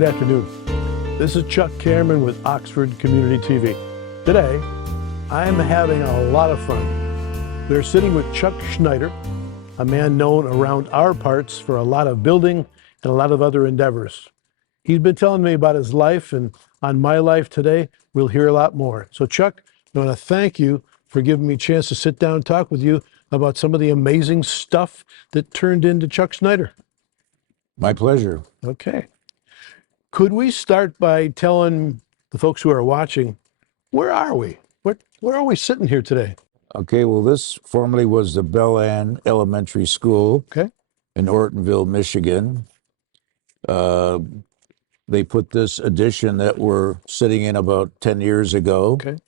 Good afternoon. This is Chuck Cameron with Oxford Community TV. Today, I'm having a lot of fun. We're sitting with Chuck Schneider, a man known around our parts for a lot of building and a lot of other endeavors. He's been telling me about his life, and on my life today, we'll hear a lot more. So Chuck, I want to thank you for giving me a chance to sit down and talk with you about some of the amazing stuff that turned into Chuck Schneider. My pleasure. Okay. Could we start by telling the folks who are watching, where are we? Where are we sitting here today? Okay, well, this formerly was the Bell Ann Elementary School Okay. in Ortonville, Michigan. They put this addition that we're sitting in about 10 years ago, Okay.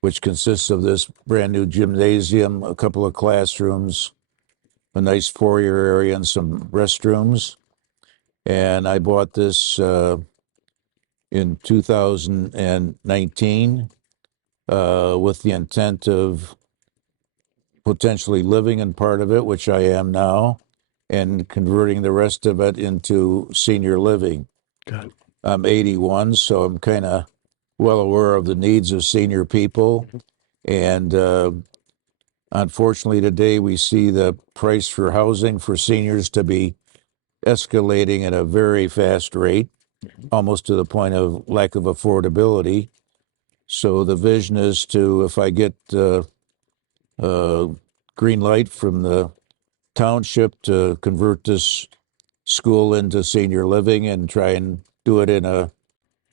which consists of this brand new gymnasium, a couple of classrooms, a nice foyer area, and some restrooms. And I bought this in 2019 with the intent of potentially living in part of it, which I am now, and converting the rest of it into senior living. Got it. I'm 81, so I'm kind of well aware of the needs of senior people. And unfortunately, today we see the price for housing for seniors to be escalating at a very fast rate, almost to the point of lack of affordability. So the vision is to, if I get green light from the township, to convert this school into senior living and try and do it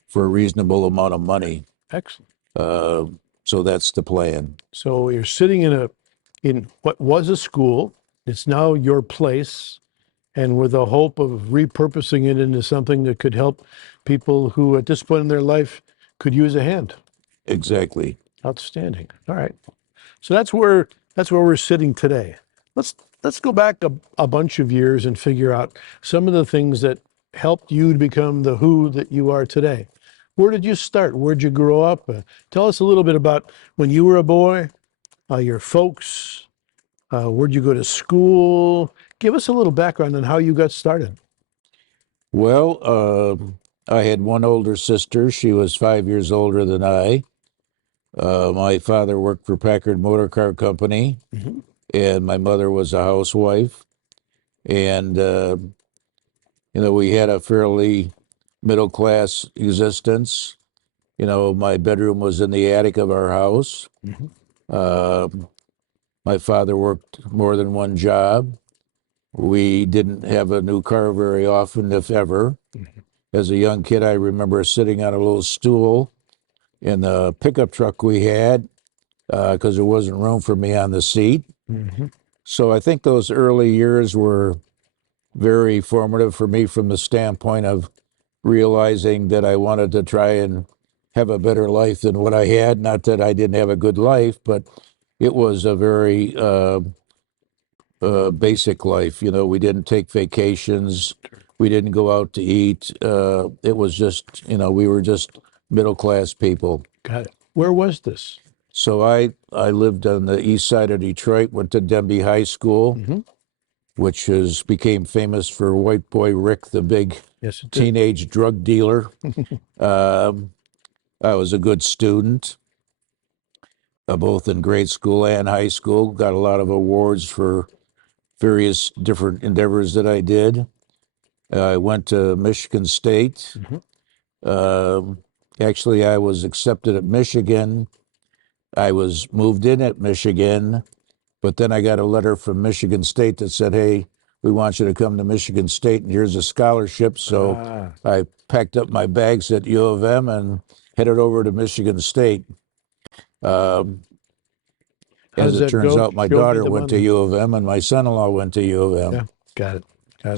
for a reasonable amount of money. Excellent. So that's the plan. So you're sitting in what was a school. It's now your place, and with the hope of repurposing it into something that could help people who at this point in their life could use a hand. Exactly. Outstanding. All right. So that's where we're sitting today. Let's go back a bunch of years and figure out some of the things that helped you to become the who that you are today. Where did you start? Where'd you grow up? Tell us a little bit about when you were a boy, your folks, where'd you go to school? Give us a little background on how you got started. Well, I had one older sister. She was 5 years older than I. My father worked for Packard Motor Car Company, and my mother was a housewife. And, we had a fairly middle-class existence. My bedroom was in the attic of our house. My father worked more than one job. We didn't have a new car very often, if ever. As a young kid, I remember sitting on a little stool in the pickup truck we had because there wasn't room for me on the seat. So I think those early years were very formative for me from the standpoint of realizing that I wanted to try and have a better life than what I had. Not that I didn't have a good life, but it was a very basic life. We didn't take vacations. We didn't go out to eat. It was just, we were just middle-class people. Got it. Where was this? So I lived on the east side of Detroit, went to Denby High School, which became famous for White Boy Rick, the big teenage drug dealer. I was a good student, both in grade school and high school. Got a lot of awards for various different endeavors that I did. I went to Michigan State. Actually, I was accepted at Michigan. I was moved in at Michigan, but then I got a letter from Michigan State that said, hey, we want you to come to Michigan State, and here's a scholarship. So I packed up my bags at U of M and headed over to Michigan State. As it turns out, my daughter went to U of M, and my son-in-law went to U of M. Yeah, got it.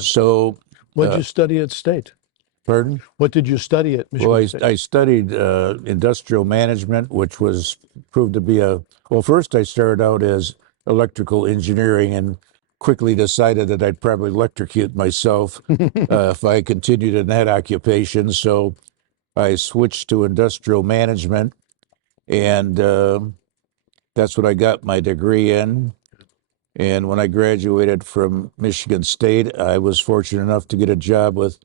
So, what did you study at State? Pardon? What did you study at Michigan State? I studied industrial management, which proved to be first I started out as electrical engineering and quickly decided that I'd probably electrocute myself if I continued in that occupation. So I switched to industrial management, and that's what I got my degree in. And when I graduated from Michigan State, I was fortunate enough to get a job with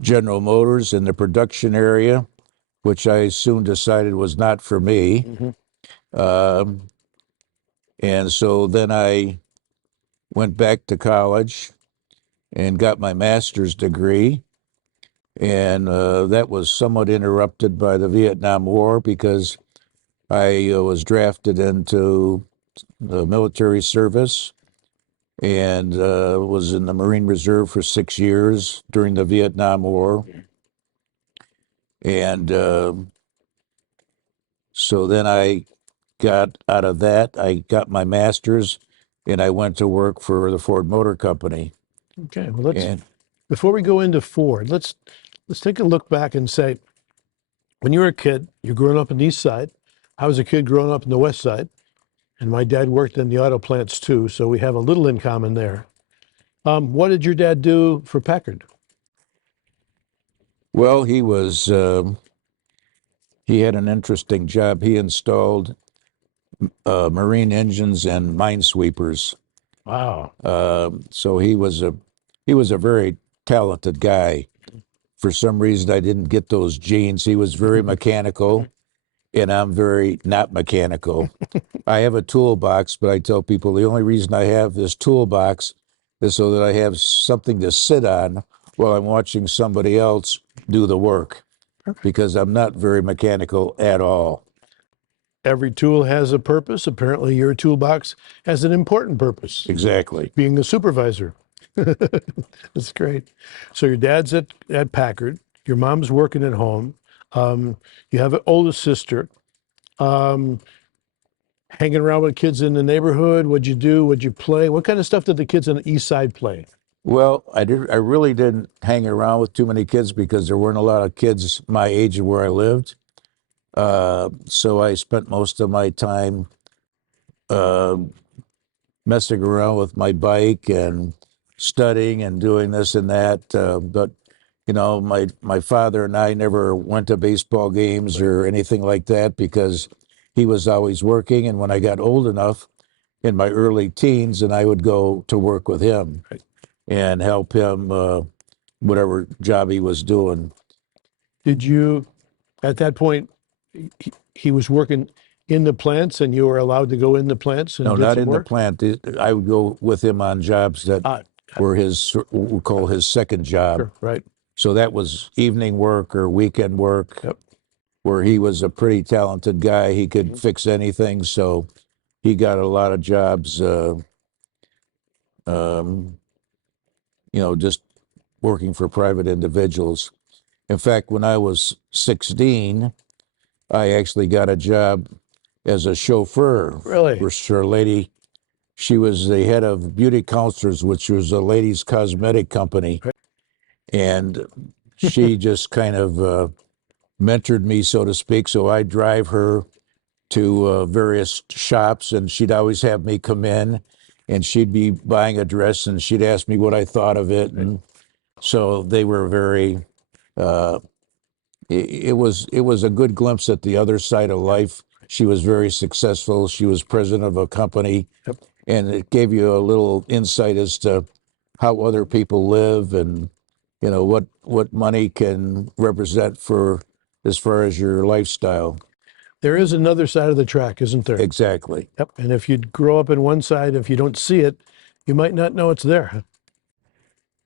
General Motors in the production area, which I soon decided was not for me. Um, and so then I went back to college and got my master's degree. And that was somewhat interrupted by the Vietnam War because I was drafted into the military service and was in the Marine Reserve for 6 years during the Vietnam War. And so then I got out of that, I got my master's, and I went to work for the Ford Motor Company. Okay, well, And before we go into Ford, let's take a look back and say, when you were a kid, you're growing up in the East Side. I was a kid growing up in the West Side, and my dad worked in the auto plants too, so we have a little in common there. What did your dad do for Packard? well, he had an interesting job. He installed marine engines and minesweepers. Wow. So he was a very talented guy. For some reason, I didn't get those genes. He was very mechanical, and I'm very not mechanical. I have a toolbox, but I tell people the only reason I have this toolbox is so that I have something to sit on while I'm watching somebody else do the work, because I'm not very mechanical at all. Every tool has a purpose. Apparently, your toolbox has an important purpose, Exactly. being the supervisor. That's great. So your dad's at Packard. Your mom's working at home. You have an older sister. Um, Hanging around with kids in the neighborhood. What'd you do? What'd you play? What kind of stuff did the kids on the East Side play? Well, I really didn't hang around with too many kids because there weren't a lot of kids my age where I lived. So I spent most of my time uh, messing around with my bike and studying and doing this and that. But you know, my father and I never went to baseball games or anything like that because he was always working. And when I got old enough in my early teens, and I would go to work with him and help him whatever job he was doing. Did you, at that point, he was working in the plants and you were allowed to go in the plants and No, did not some in the work? plant. I would go with him on jobs that were his, what we call his second job. Sure, right. So that was evening work or weekend work, Yep. where he was a pretty talented guy. He could fix anything. So he got a lot of jobs, just working for private individuals. In fact, when I was 16, I actually got a job as a chauffeur. Really? For a lady. She was the head of Beauty Counselors, which was a ladies' cosmetic company. And she just kind of mentored me, so to speak. So I'd drive her to various shops, and she'd always have me come in, and she'd be buying a dress, and she'd ask me what I thought of it. And so they were very, it was a good glimpse at the other side of life. She was very successful. She was president of a company, and it gave you a little insight as to how other people live and, you know, what money can represent for as far as your lifestyle. There is another side of the track, isn't there? Exactly. Yep. And if you grow up in one side, if you don't see it, you might not know it's there.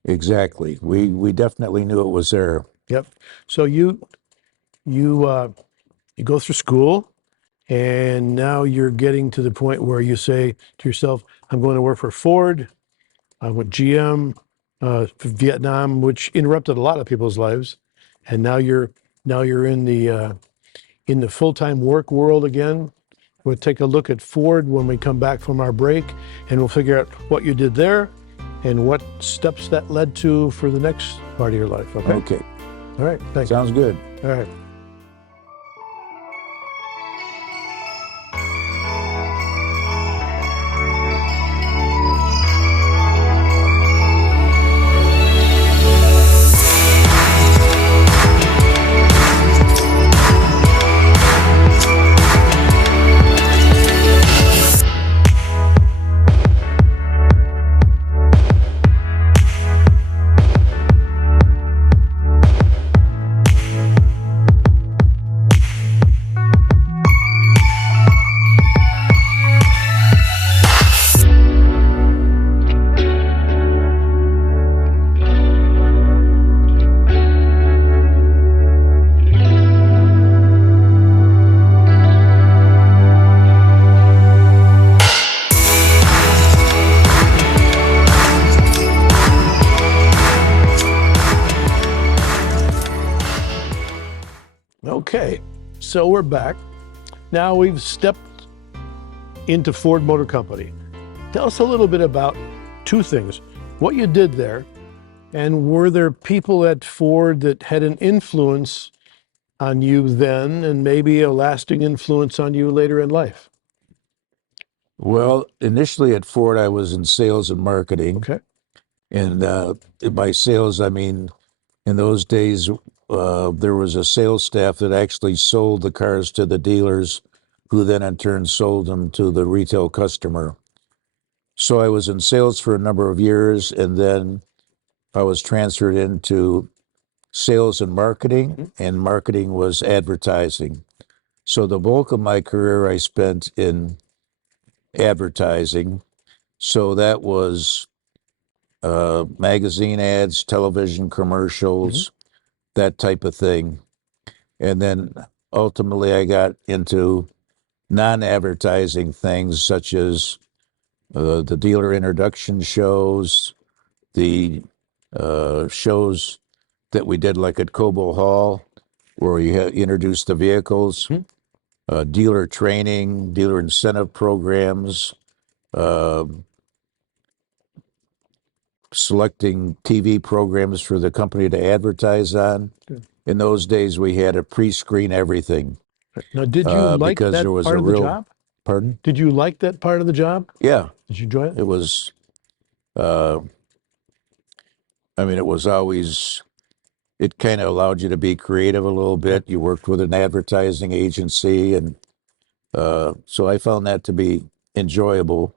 Exactly. We definitely knew it was there. Yep. So you go through school, and now you're getting to the point where you say to yourself, "I'm going to work for Ford. I'm with GM, Vietnam," which interrupted a lot of people's lives, and now you're in the full-time work world again. We'll take a look at Ford when we come back from our break, and we'll figure out what you did there and what steps that led to for the next part of your life. Okay? Okay. All right. Thanks. Sounds good. All right. Okay, so we're back. Now we've stepped into Ford Motor Company. Tell us a little bit about two things. What you did there, and were there people at Ford that had an influence on you then and maybe a lasting influence on you later in life? Well, initially at Ford, I was in sales and marketing. Okay. And by sales, I mean, in those days, there was a sales staff that actually sold the cars to the dealers, who then in turn sold them to the retail customer. So I was in sales for a number of years, and then I was transferred into sales and marketing was advertising. So the bulk of my career I spent in advertising. So that was magazine ads, television commercials, that type of thing. And then ultimately I got into non-advertising things such as the dealer introduction shows, the shows that we did like at Cobo Hall, where you introduced the vehicles, dealer training, dealer incentive programs, uh, selecting TV programs for the company to advertise on. Good. In those days, we had to pre-screen everything Now, did you like because that there was part a of the real, job? pardon? Did you like that part of the job? Yeah, Did you enjoy it? it was, uh, I mean, it was always, it kind of allowed you to be creative a little bit. You worked with an advertising agency, and so I found that to be enjoyable.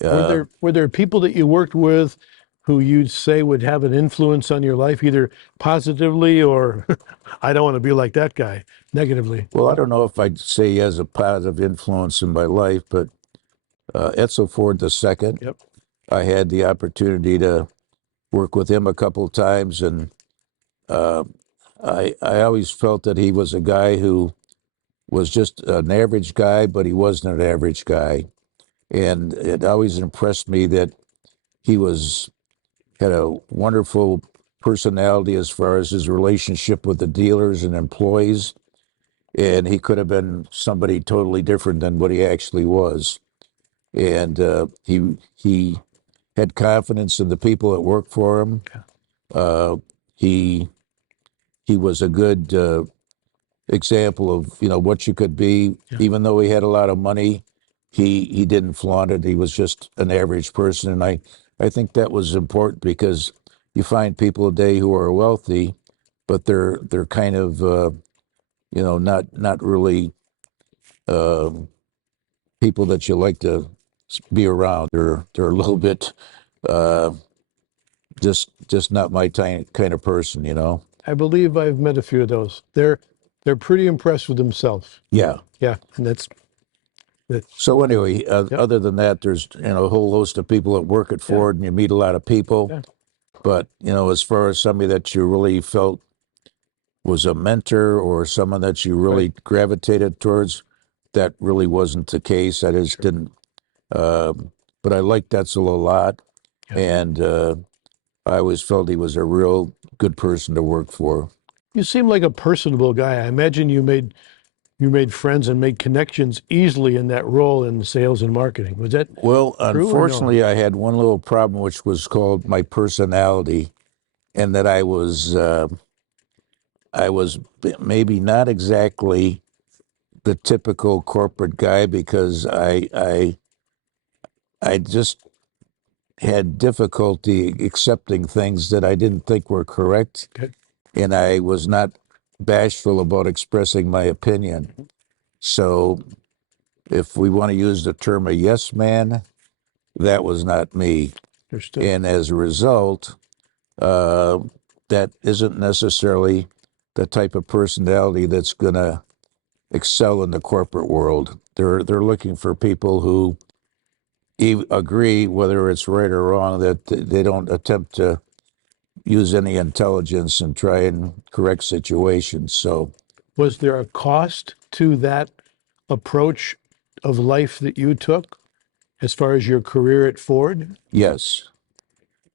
Were there people that you worked with who you'd say would have an influence on your life, either positively or I don't want to be like that guy, negatively? Well, I don't know if I'd say he has a positive influence in my life, but Edsel Ford II, Yep. I had the opportunity to work with him a couple of times, and uh, I always felt that he was a guy who was just an average guy, but he wasn't an average guy. And it always impressed me that he had a wonderful personality as far as his relationship with the dealers and employees. And he could have been somebody totally different than what he actually was. And he had confidence in the people that worked for him. Uh, he he was a good example of what you could be. Yeah. Even though he had a lot of money, he didn't flaunt it. He was just an average person, and I think that was important because you find people today who are wealthy, but they're kind of not really people that you like to be around. They're a little bit uh, just not my kind of person, you know. I believe I've met a few of those. They're pretty impressed with themselves. Yeah. Yeah, and that's So anyway, Yep. other than that, there's a whole host of people that work at Ford, and you meet a lot of people. Yeah. But as far as somebody that you really felt was a mentor or someone that you really gravitated towards, that really wasn't the case. I just didn't. But I liked Etzel a lot, Yeah. and I always felt he was a real good person to work for. You seem like a personable guy. I imagine you made friends and made connections easily in that role in sales and marketing. Was that Well, true or no? unfortunately, I had one little problem, which was called my personality, and that I was maybe not exactly the typical corporate guy because I just had difficulty accepting things that I didn't think were correct, Okay. and I was not bashful about expressing my opinion. So, if we want to use the term a yes man, that was not me, Understood. and as a result, uh, that isn't necessarily the type of personality that's going to excel in the corporate world. They're looking for people who agree, whether it's right or wrong, that they don't attempt to use any intelligence and try and correct situations. So Was there a cost to that approach of life that you took as far as your career at Ford? yes.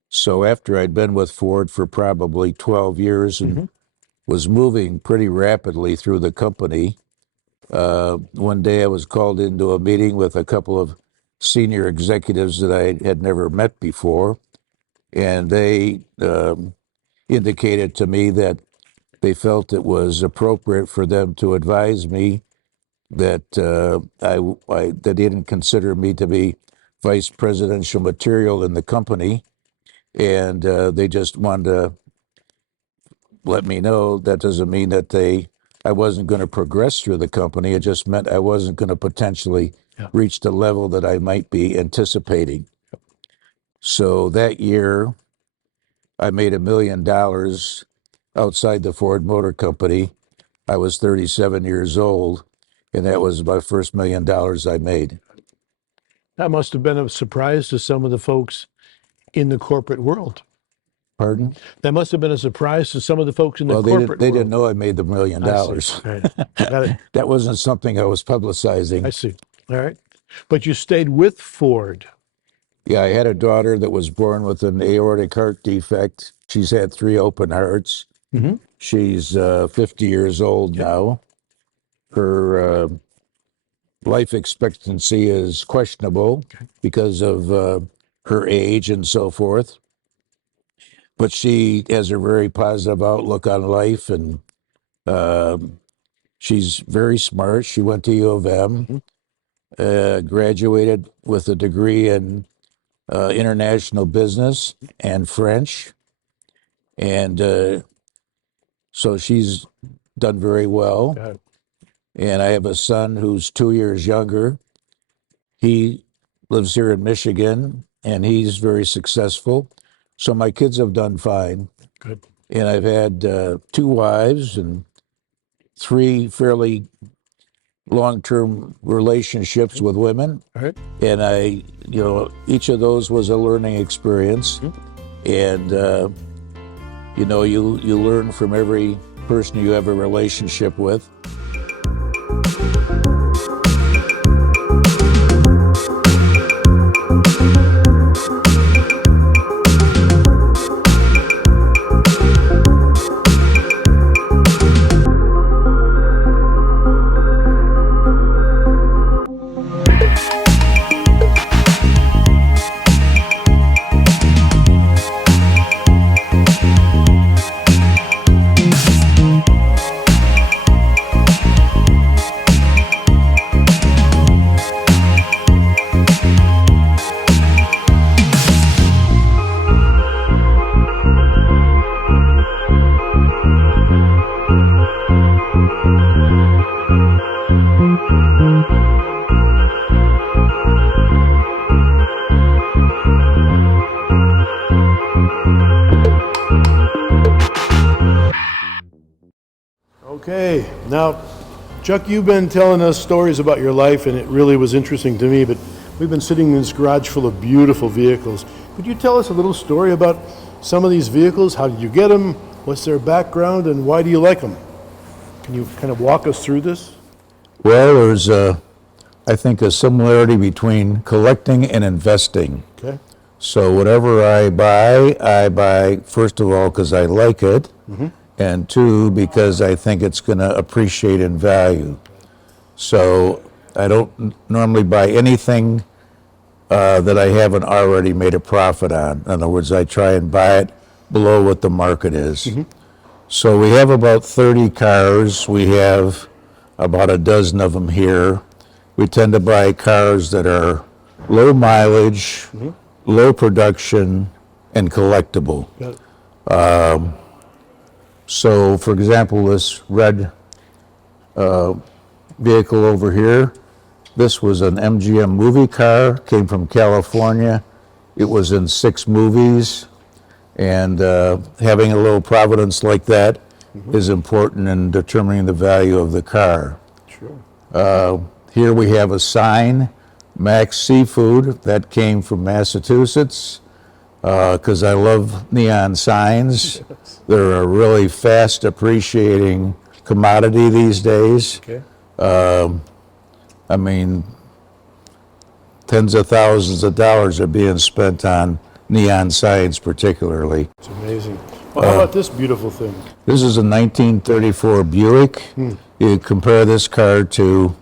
So after I'd been with Ford for probably 12 years and was moving pretty rapidly through the company. One day I was called into a meeting with a couple of senior executives that I had never met before, and they indicated to me that they felt it was appropriate for them to advise me that they didn't consider me to be vice presidential material in the company, and they just wanted to let me know that doesn't mean that I wasn't going to progress through the company. It just meant I wasn't going to potentially reach the level that I might be anticipating. So that year, I made $1 million outside the Ford Motor Company. I was 37 years old, and that was my first $1 million I made. That must have been a surprise to some of the folks in the corporate world. Pardon? That must have been a surprise to some of the folks in the Well, corporate they world. didn't know I made the $1 million. I see. Right. Got it. That wasn't something I was publicizing. I see. All right. But you stayed with Ford. Yeah, I had a daughter that was born with an aortic heart defect. She's had 3 open hearts. Mm-hmm. She's 50 years old now. Her life expectancy is questionable because of her age and so forth. But she has a very positive outlook on life, and she's very smart. She went to U of M, graduated with a degree in international business and French. And so she's done very well. Got it. And I have a son who's 2 years younger. He lives here in Michigan, and he's very successful. So my kids have done fine. Good. And I've had 2 wives and 3 fairly long-term relationships with women. All right. And each of those was a learning experience. And, you learn from every person you have a relationship with. Okay, now, Chuck, you've been telling us stories about your life, and it really was interesting to me, but we've been sitting in this garage full of beautiful vehicles. Could you tell us a little story about some of these vehicles? How did you get them? What's their background, and why do you like them? Can you kind of walk us through this? Well, there's, I think, a similarity between collecting and investing. Okay. So whatever I buy, first of all, because I like it, and 2, because I think it's going to appreciate in value. So I don't normally buy anything that I haven't already made a profit on. In other words, I try and buy it below what the market is. So we have about 30 cars. We have about a dozen of them here. We tend to buy cars that are low mileage, low production, and collectible. Got it. So, for example, this red vehicle over here, this was an MGM movie car, came from California. It was in 6 movies, and having a little provenance like that is important in determining the value of the car. Sure. Here we have a sign, Max Seafood, that came from Massachusetts, because I love neon signs. They're a really fast appreciating commodity these days. Okay. I mean, tens of thousands of dollars are being spent on neon signs particularly. It's amazing. Well, how about this beautiful thing? This is a 1934 Buick. You compare this car to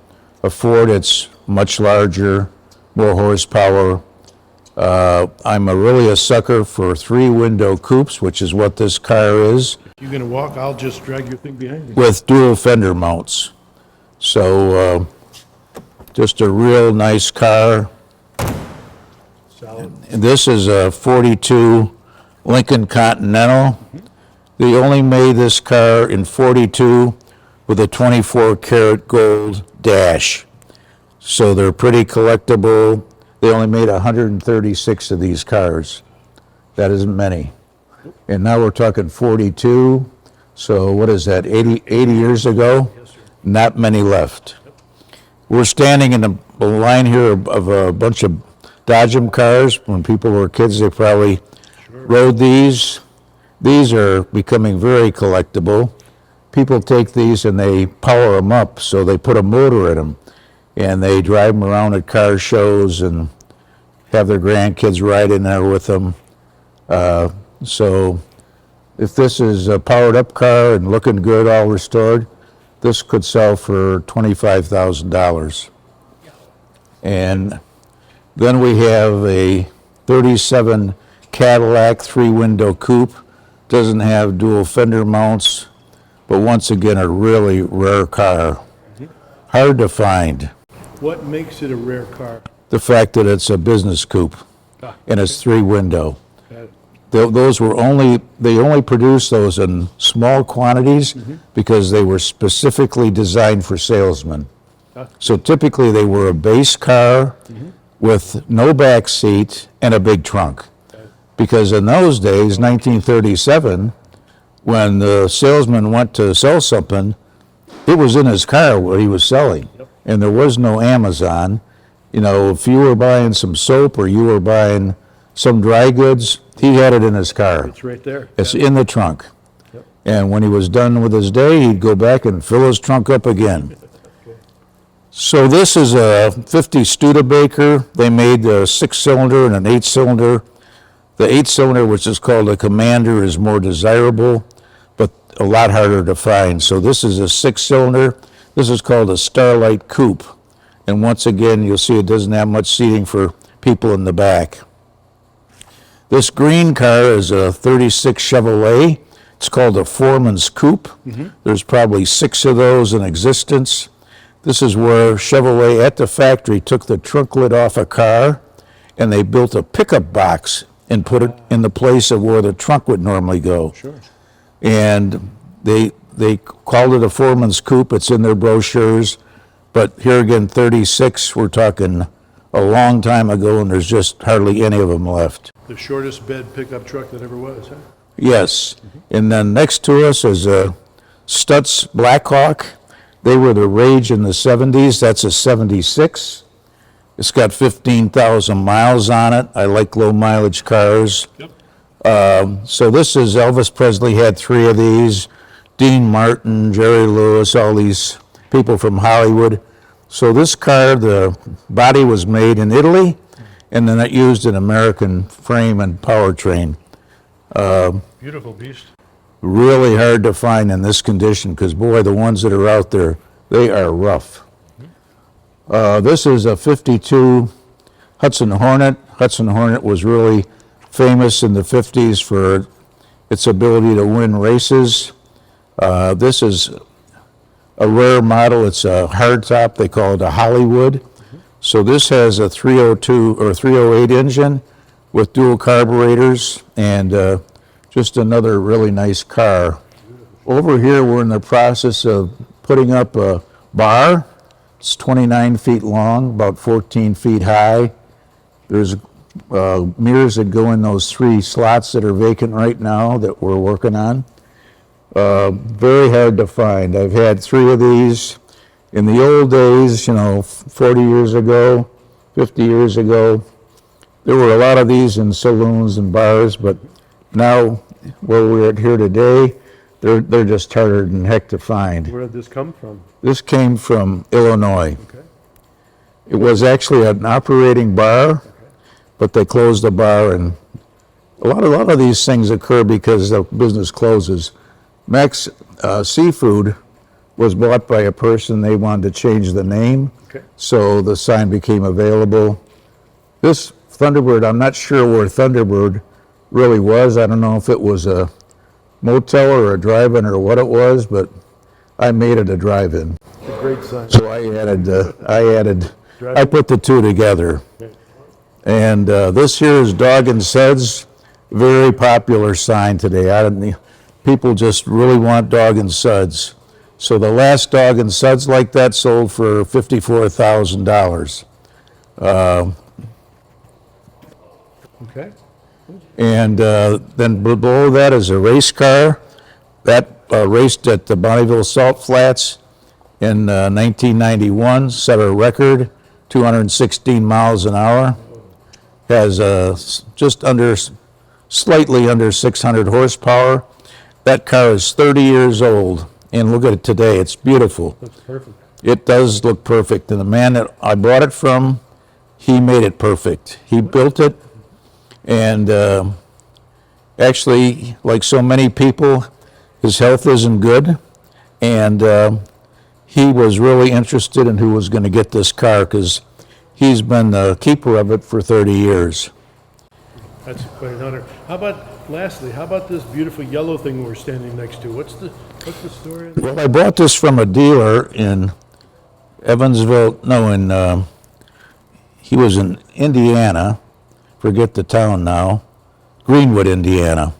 a Ford, it's much larger, more horsepower. I'm really a sucker for three-window coupes, which is what this car is, If you're gonna walk, I'll just drag your thing behind you. with dual fender mounts. So just a real nice car. Solid. And this is a 42 Lincoln Continental. They only made this car in 42 with a 24 karat gold dash. So they're pretty collectible. They only made 136 of these cars. That isn't many. And now we're talking 42. So what is that, 80 years ago? Yes, sir. Not many left. We're standing in a line here of a bunch of Dodgem cars. When people were kids, they probably rode these. These are becoming very collectible. People take these and they power them up, so they put a motor in them, and they drive them around at car shows and have their grandkids ride in there with them. So if this is a powered up car and looking good, all restored, this could sell for $25,000. And then we have a 37 Cadillac three-window coupe. Doesn't have dual fender mounts, but once again, a really rare car. Hard to find. What makes it a rare car? The fact that it's a business coupe and it's three-window. Those were they only produced those in small quantities because they were specifically designed for salesmen. So typically they were a base car with no back seat and a big trunk. Because in those days, 1937, when the salesman went to sell something, it was in his car what he was selling. And there was no Amazon. You know, if you were buying some soap or you were buying some dry goods, he had it in his car. It's right there. It's in the trunk. And when he was done with his day, he'd go back and fill his trunk up again. So this is a 50 Studebaker. They made a 6-cylinder and an 8-cylinder. The 8-cylinder, which is called a Commander, is more desirable, but a lot harder to find. So this is a 6-cylinder. This is called a Starlight Coupe. And once again, you'll see it doesn't have much seating for people in the back. This green car is a 36 Chevrolet. It's called a Foreman's Coupe. There's probably 6 of those in existence. This is where Chevrolet at the factory took the trunk lid off a car and they built a pickup box and put it in the place of where the trunk would normally go. Sure. And they called it a Foreman's Coupe. It's in their brochures. But here again, 36, we're talking a long time ago, and there's just hardly any of them left. The shortest bed pickup truck that ever was, huh? Yes. And then next to us is a Stutz Blackhawk. They were the rage in the 70s. That's a 76. It's got 15,000 miles on it. I like low mileage cars. So this is Elvis Presley had 3 of these. Dean Martin, Jerry Lewis, all these people from Hollywood. So this car, the body was made in Italy, and then it used an American frame and powertrain. Beautiful beast. Really hard to find in this condition because, boy, the ones that are out there, they are rough. This is a 52 Hudson Hornet. Hudson Hornet was really famous in the 50s for its ability to win races. This is a rare model. It's a hardtop. They call it a Hollywood. So this has a 302 or 308 engine with dual carburetors and just another really nice car. Over here, we're in the process of putting up a bar. It's 29 feet long, about 14 feet high. There's mirrors that go in those 3 slots that are vacant right now that we're working on. Very hard to find. I've had 3 of these. In the old days, 40 years ago, 50 years ago, there were a lot of these in saloons and bars, but now where we're at here today, they're just harder than heck to find. Where did this come from? This came from Illinois. Okay. It was actually an operating bar, but they closed the bar and A lot of these things occur because the business closes. Max Seafood was bought by a person. They wanted to change the name, Okay. so the sign became available. This Thunderbird, I'm not sure where Thunderbird really was. I don't know if it was a motel or a drive-in or what it was, but I made it a drive-in. It's a great sign. So I put the two together. Okay. And this here is Dog and Suds, very popular sign today. People just really want Dog and Suds. So the last Dog and Suds like that sold for $54,000. Okay. And then below that is a race car that raced at the Bonneville Salt Flats in 1991, set a record, 216 miles an hour. Has slightly under 600 horsepower. That car is 30 years old, and look at it today. It's beautiful. That's perfect. It does look perfect, and the man that I bought it from, he made it perfect. He built it, and actually, like so many people, his health isn't good, and he was really interested in who was going to get this car because he's been the keeper of it for 30 years. That's quite an honor. Lastly, how about this beautiful yellow thing we're standing next to? What's the story? Well, I bought this from a dealer in Evansville, he was in Indiana, forget the town now, Greenwood, Indiana.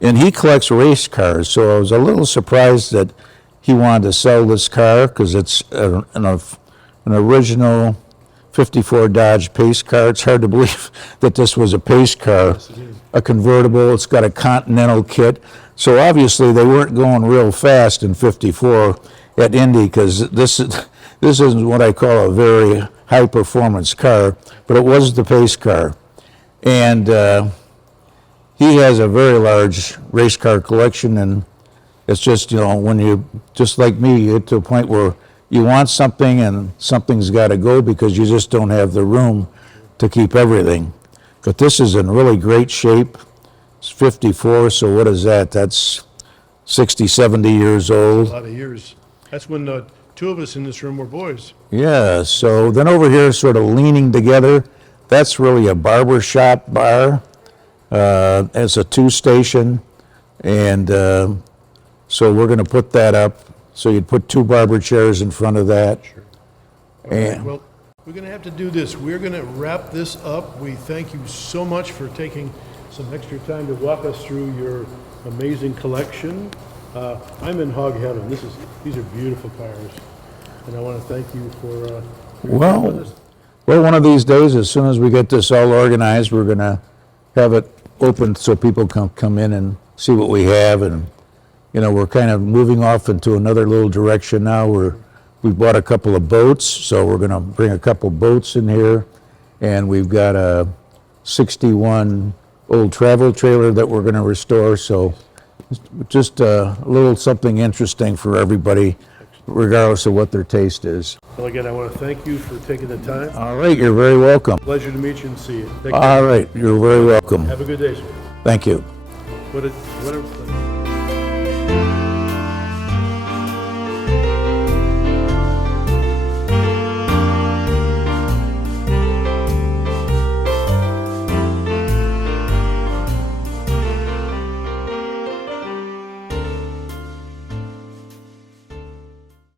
And he collects race cars, so I was a little surprised that he wanted to sell this car because it's an original 54 Dodge pace car. It's hard to believe that this was a pace car, a convertible. It's got a Continental kit. So obviously they weren't going real fast in 54 at Indy because this isn't what I call a very high performance car, but it was the pace car. And he has a very large race car collection, and it's just, when you, just like me, you get to a point where you want something and something's got to go because you just don't have the room to keep everything. But this is in really great shape. It's 54, so what is that? That's 60, 70 years A old. lot of years. That's when the two of us in this room were boys. Yeah, so then over here, sort of leaning together, that's really a barber shop bar. It's a 2-station, and so we're going to put that up. So you'd put 2 barber chairs in front of that. Sure. And Well, we're going to have to do this. We're going to wrap this up. We thank you so much for taking some extra time to walk us through your amazing collection. I'm in hog heaven. These are beautiful cars, and I want to thank you for Well, with us. well, one of these days, as soon as we get this all organized, we're going to have it open so people can come in and see what we have. And, we're kind of moving off into another little direction now. We bought a couple of boats, so we're going to bring a couple boats in here. And we've got a 61 old travel trailer that we're going to restore. So just a little something interesting for everybody, regardless of what their taste is. Well, again, I want to thank you for taking the time. All right, you're very welcome. Pleasure to meet you and see you. Take care. All right, you're very welcome. Have a good day, sir. Thank you. What a pleasure.